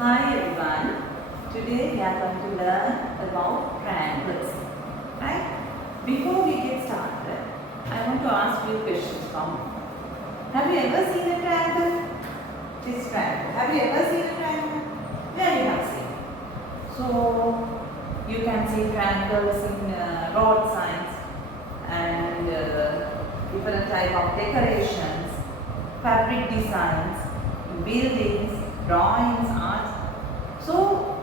Hi everyone. Today we are going to learn about triangles. Right? Before we get started, I want to ask you questions from you. Have you ever seen a triangle? This triangle. Have you ever seen a triangle? Where you have seen? So you can see triangles in road signs and different type of decorations, fabric designs, buildings, drawings, art. So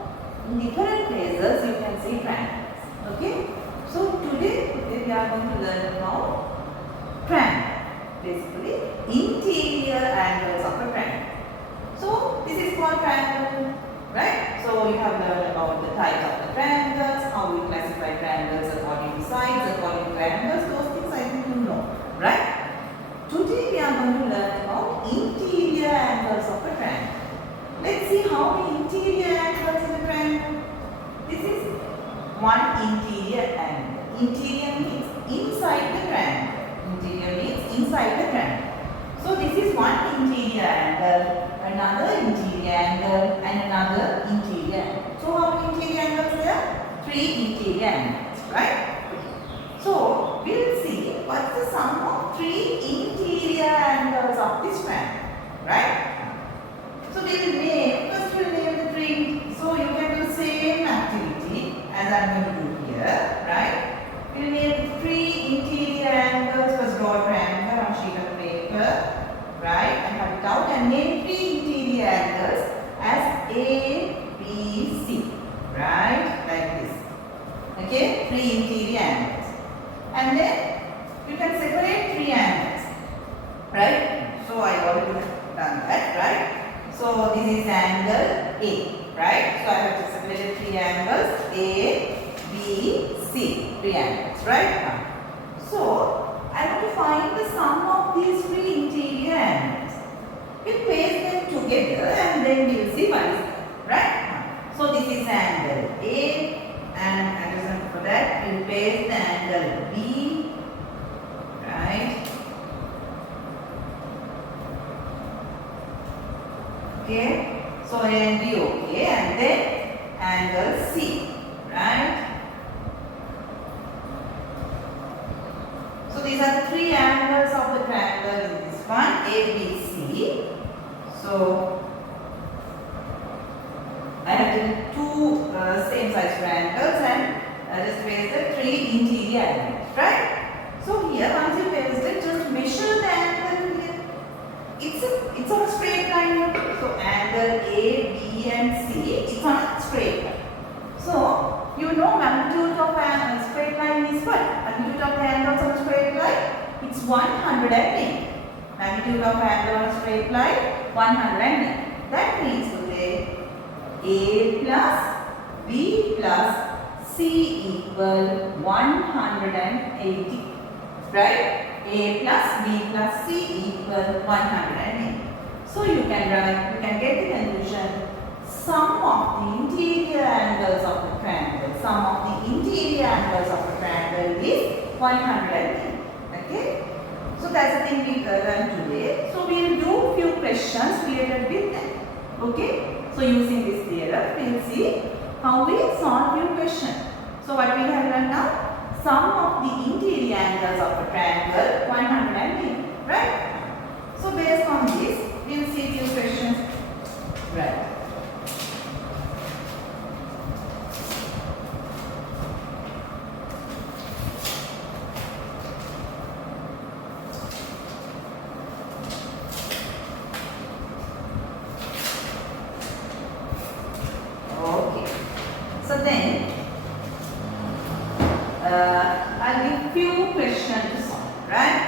in different places you can see triangles. Okay. So today we are going to learn about triangle. Basically interior angles of a triangle. So this is called triangle, right? So you have learned about the types of the triangles, how we classify triangles according to sides, according to angles. Those things I think you know, right? Today we are going to learn about interior angles of a triangle. Let's see how many interior angles in a triangle. This is one interior angle. Interior means inside the triangle. Interior means inside the triangle. So this is one interior angle, another interior angle and another interior angle. So how many interior angles there? 3 interior angles, right? So we will see what's the sum of 3 interior angles of this triangle, right? So we will name, first we will name the 3. So you can do same activity as I am going to do here, right? We will name 3 interior angles. First draw a triangle on sheet of paper, right? And cut it out and name 3 interior angles as A, B, C, right? Like this. Okay? 3 interior angles. And then you can separate 3 angles, right? So I already done that, right? So this is angle A, right? So I have to separate 3 angles A, B, C, 3 angles, right? So I want to find the sum of these 3 interior angles. We'll place them together and then we'll see what is there, right? So this is angle A and adjustment for that we'll place the angle B, right? Okay, so A and B, okay, and then angle C, right? So these are the 3 angles of the triangle in this one, A, B, C. So I have taken 2 same size triangles and just place the 3 interior angles, right? So here once you place it, just measure the angle here. It's on a straight line here. So angle A, B and C, it's on a straight line. So you know magnitude of a straight line is what? Magnitude of the angles on a straight line? It's 180. Magnitude of angle on a straight line? 180. That means today A plus B plus C equal 180. Right? A plus B plus C equal 180. So you can get the conclusion. Sum of the interior angles of the triangle. Sum of the interior angles of the triangle is 180. Okay? So that's the thing we learned today. So we will do few questions related with that. Okay? So using this theorem, we will see how we solve few questions. So what we have learned now? Sum of the interior angles of a triangle 180, right? So based on this, we will see few questions. Right. Okay. So then I'll give few questions to solve, right?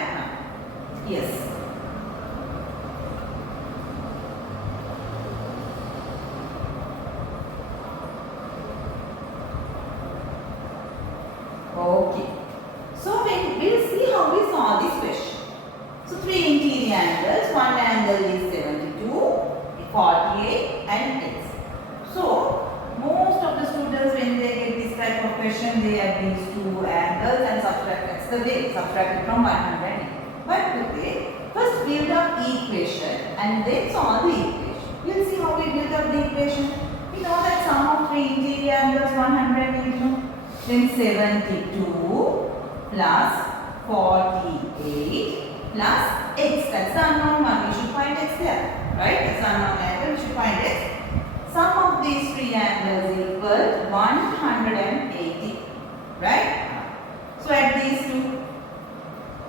Yes. Okay. So we'll see how we solve this question. So 3 interior angles. One angle is 72, 48 and x. So most of the students when they get this type of question, they add these 2 angles and subtract. That's the way, subtract it from 180. But today, first build up equation and then solve the equation. We'll see how we build up the equation. equation. We know that sum of three interior angles 182. Then 72 plus 48 plus x. That's the unknown one. We should find x there. Right? That's the unknown angle. We should find x. Sum of these three angles equal 180. Right? So add these two.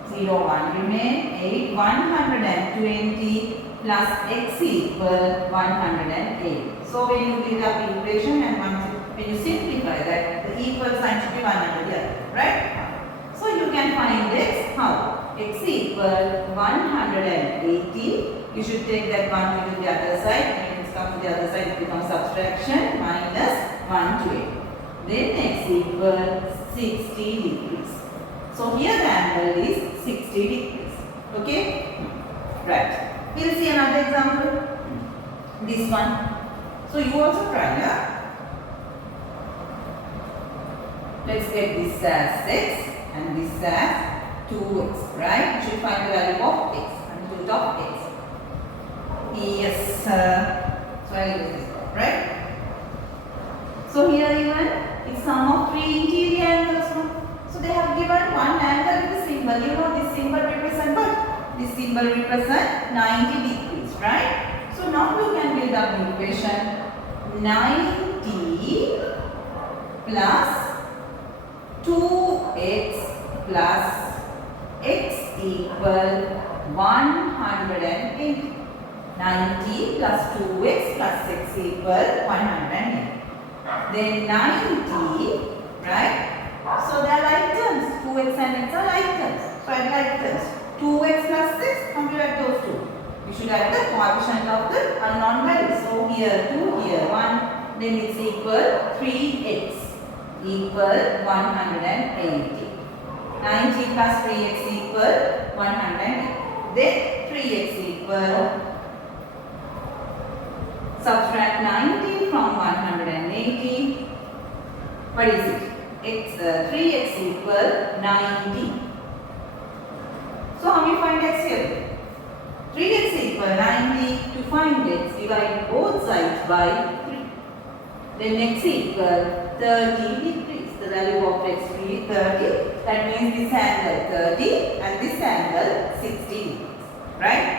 0, 1 remain. 8, 120 plus x equal 108. So when you build up the equation and when you simplify that, the equal sign should be 100 here. Right? So you can find x how? X equal 180. You should take that 1 to the other side. When it comes to the other side, it becomes subtraction minus 120. Then x equal 60 degrees. So here the angle is 60 degrees. Okay? Right. We'll see another example. This one. So you also try, yeah? Let's get this as x and this as 2x, right? You should find the value of x and root of x. Yes, so I'll use this one, right? So here even it's sum of three interior angles. So they have given one angle with a symbol. You know this symbol represents what? This symbol represents 90 degrees, right? So now you can build up the equation 90 plus 2x plus x equal 180. 90 plus 2x plus x equal 180. Then 90, right? So they are like terms. 2x and x are like terms. So add like terms. 2x plus 6, how do you add those two? You should add the coefficient of the unknown value. So here 2, here 1. Then it's equal 3x equal 180. 90 plus 3x equal 180. Then 3x equal, subtract 90 from 180. What is it? 3x equal 90. So how do you find x here? 3x equal 90. To find x, divide both sides by 3. Then x equal 30 degrees. The value of x is 30. That means this angle 30 and this angle 60 degrees. Right?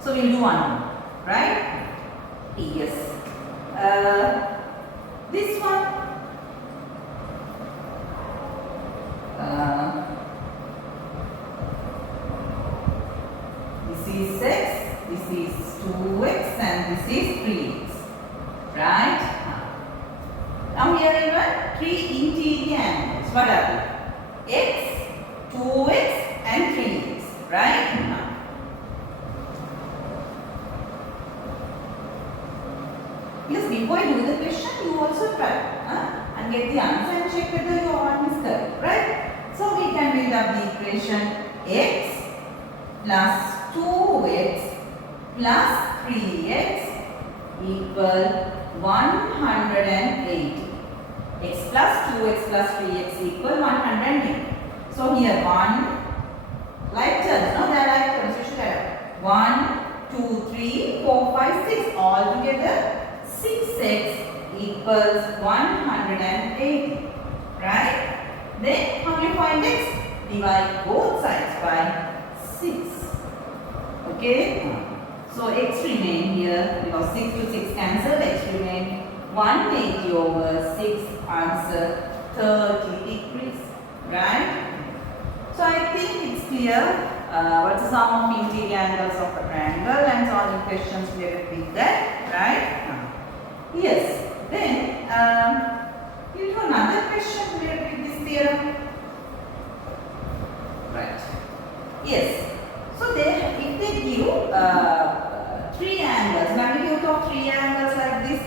So we'll do one more. Right? Yes. This one. This is x, this is 2x and this is 3x. Right? Now here even three interior angles. What are they? X, 2x and 3x. Right? Yes, before you do the question, you also try and get the answer and check whether your one is correct. Right? So we can build up the equation x plus 2x plus 3x equal 180. X plus 2x plus 3x equal 180. So here 1, like terms, no? They are like terms. You should have 1, 2, 3, 4, 5, 6. All together 6x equals 180. Right? Then how do you find x? Divide both sides by 6. Okay? So x remain here because 6 to 6 cancel. X remain 180 over 6. Answer 30 degrees. Right? So I think it's clear what's the sum of interior angles of a triangle and solving questions related with that. Right? Yes. Then we'll do another question related with this theorem. Right. Yes. So if they give three angles, magnitude of three angles like this,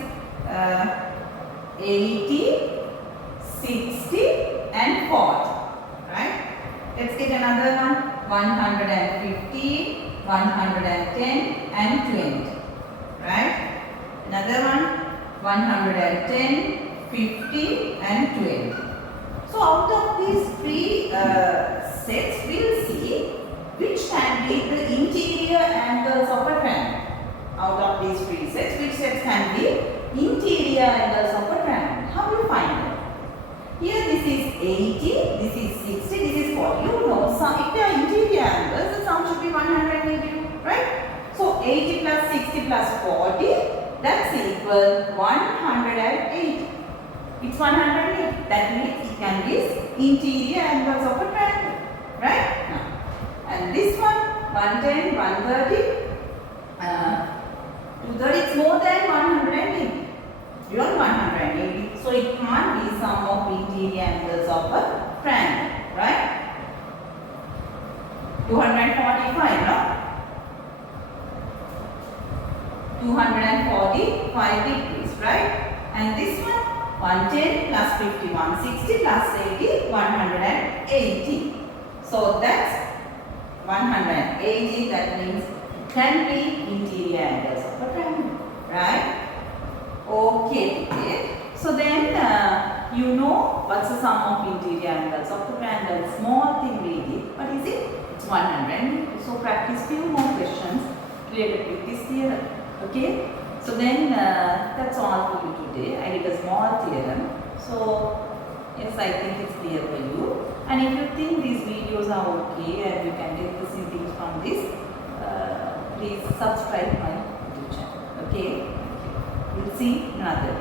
80, 60 and 40. Right? Let's get another one. 150, 110 and 20. Right? Another one. 110, 50 and 20. So out of these three sets, we will see which can be the interior angles of a triangle. Out of these three sets, which sets can be 40, that's equal 108. It's 108. That means it can be interior angles of a triangle. Right? And this one, 110, 130. 230 is more than 180. Beyond 180. So it can't be sum of interior angles of a triangle. Right? 245, no? 245 degrees, right? And this one, 110 plus 50, 160 plus 80, 180. So that's 180. That means it can be interior angles of a triangle, right? Okay. So then you know what's the sum of interior angles of the triangle. Small thing we did. What is it? It's 100. So practice few more questions related with this theorem. Okay. So then that's all for you today. I did a small theorem. So yes, I think it's clear for you. And if you think these videos are okay and you can get the things from this, please subscribe my YouTube channel. Okay. We'll see another.